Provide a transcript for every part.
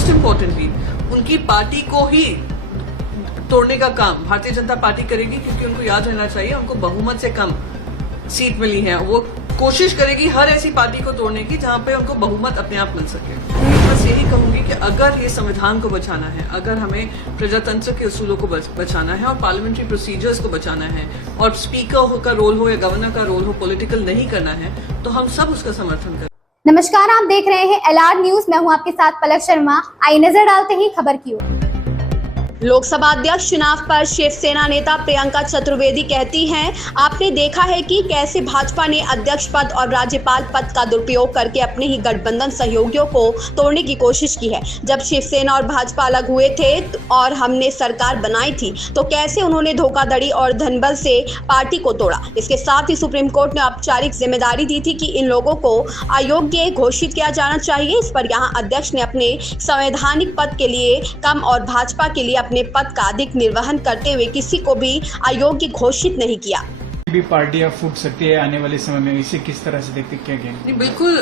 Most importantly उनकी party को ही तोड़ने का काम भारतीय जनता पार्टी करेगी, क्योंकि उनको याद रहना चाहिए उनको बहुमत से कम सीट मिली है। वो कोशिश करेगी हर ऐसी पार्टी को तोड़ने की जहां पे उनको बहुमत अपने आप मिल सके। बस यही कहूंगी कि अगर ये संविधान को बचाना है, अगर हमें प्रजातंत्र के उसूलों को बचाना है और पार्लियामेंट्री प्रोसीजर्स को बचाना है और स्पीकर का रोल हो या गवर्नर का रोल हो पॉलिटिकल नहीं करना है, तो हम सब उसका समर्थन करें। नमस्कार, आप देख रहे हैं LR न्यूज। मैं हूं आपके साथ पलक शर्मा। आइए नजर डालते हैं खबर की ओर। लोकसभा अध्यक्ष चुनाव पर शिवसेना नेता प्रियंका चतुर्वेदी कहती हैं, आपने देखा है कि कैसे भाजपा ने अध्यक्ष पद और राज्यपाल पद का दुरुपयोग करके अपने ही गठबंधन सहयोगियों को तोड़ने की कोशिश की है। जब शिवसेना और भाजपा अलग हुए थे और हमने सरकार बनाई थी तो कैसे उन्होंने धोखाधड़ी और धनबल से पार्टी को तोड़ा। इसके साथ ही सुप्रीम कोर्ट ने औपचारिक जिम्मेदारी दी थी कि इन लोगों को अयोग्य घोषित किया जाना चाहिए। इस पर यहाँ अध्यक्ष ने अपने संवैधानिक पद के लिए कम और भाजपा के लिए अपने पद का अधिक निर्वहन करते हुए किसी को भी अयोग्य घोषित नहीं किया। भी पार्टियां फूट सकती है आने वाले समय में, इसे किस तरह से देखते क्या कहेंगे? बिल्कुल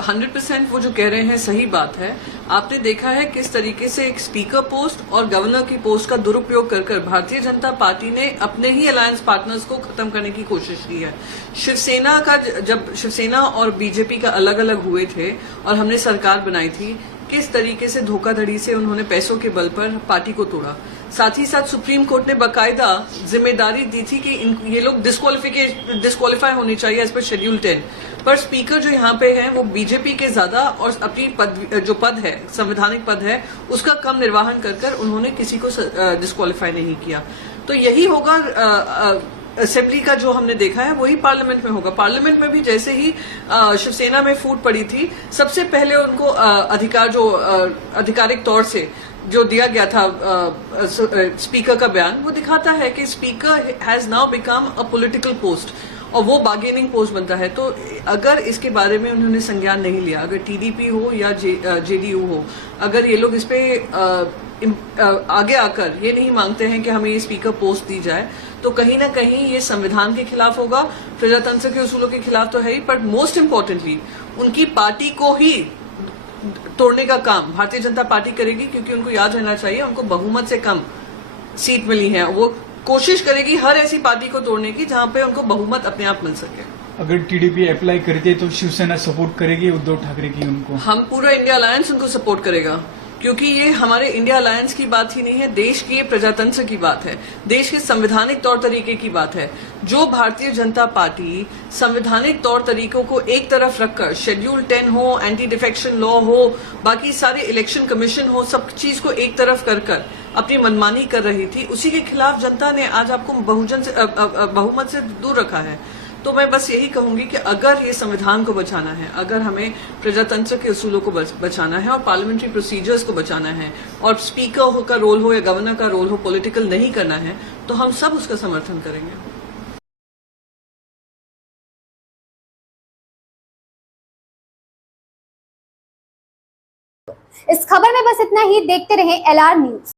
100% वो जो कह रहे हैं सही बात है। आपने देखा है किस तरीके से एक स्पीकर पोस्ट और गवर्नर की पोस्ट का दुरुपयोग कर भारतीय जनता पार्टी ने अपने ही अलायंस पार्टनर्स को खत्म करने की कोशिश की है। जब शिवसेना और बीजेपी का अलग अलग हुए थे और हमने सरकार बनाई थी, किस तरीके से धोखाधड़ी से उन्होंने पैसों के बल पर पार्टी को तोड़ा। साथ ही साथ सुप्रीम कोर्ट ने बाकायदा जिम्मेदारी दी थी कि ये लोग डिस्क्वालीफाई होने चाहिए एज पर शेड्यूल 10। पर स्पीकर जो यहाँ पे हैं वो बीजेपी के ज्यादा और अपनी जो पद है, संवैधानिक पद है, उसका कम निर्वाहन कर उन्होंने किसी को डिस्क्वालीफाई नहीं किया। तो यही होगा असेंबली का जो हमने देखा है वही पार्लियामेंट में होगा। पार्लियामेंट में भी जैसे ही शिवसेना में फूट पड़ी थी, सबसे पहले उनको आधिकारिक तौर से जो दिया गया था स्पीकर का बयान, वो दिखाता है कि speaker has now become a political post और वो बार्गेनिंग पोस्ट बनता है। तो अगर इसके बारे में उन्होंने संज्ञान नहीं लिया, अगर टीडीपी हो या जेडीयू हो, अगर ये लोग इस पे आगे आकर ये नहीं मांगते हैं कि हमें ये स्पीकर पोस्ट दी जाए, तो कहीं ना कहीं ये संविधान के खिलाफ होगा, प्रजातंत्र के उसूलों के खिलाफ तो है ही, पर मोस्ट इम्पोर्टेंटली उनकी पार्टी को ही तोड़ने का काम भारतीय जनता पार्टी करेगी, क्योंकि उनको याद रहना चाहिए उनको बहुमत से कम सीट मिली है। वो कोशिश करेगी हर ऐसी पार्टी को तोड़ने की जहां पे उनको बहुमत अपने आप मिल सके। अगर टीडीपी अप्लाई करती है तो शिवसेना सपोर्ट करेगी उद्धव ठाकरे की उनको? हम पूरा इंडिया अलायंस उनको सपोर्ट करेगा, क्योंकि ये हमारे इंडिया अलायंस की बात ही नहीं है, देश की प्रजातंत्र की बात है, देश के संवैधानिक तौर तरीके की बात है। जो भारतीय जनता पार्टी संवैधानिक तौर तरीकों को एक तरफ रखकर, शेड्यूल 10 हो, एंटी डिफेक्शन लॉ हो, बाकी सारे इलेक्शन कमीशन हो, सब चीज को एक तरफ कर अपनी मनमानी कर रही थी, उसी के खिलाफ जनता ने आज आपको बहुमत से दूर रखा है। तो मैं बस यही कहूंगी कि अगर ये संविधान को बचाना है, अगर हमें प्रजातंत्र के उसूलों को बचाना है और पार्लियामेंट्री प्रोसीजर्स को बचाना है और स्पीकर का रोल हो या गवर्नर का रोल हो पॉलिटिकल नहीं करना है, तो हम सब उसका समर्थन करेंगे। इस खबर में बस इतना ही। देखते रहें LR न्यूज।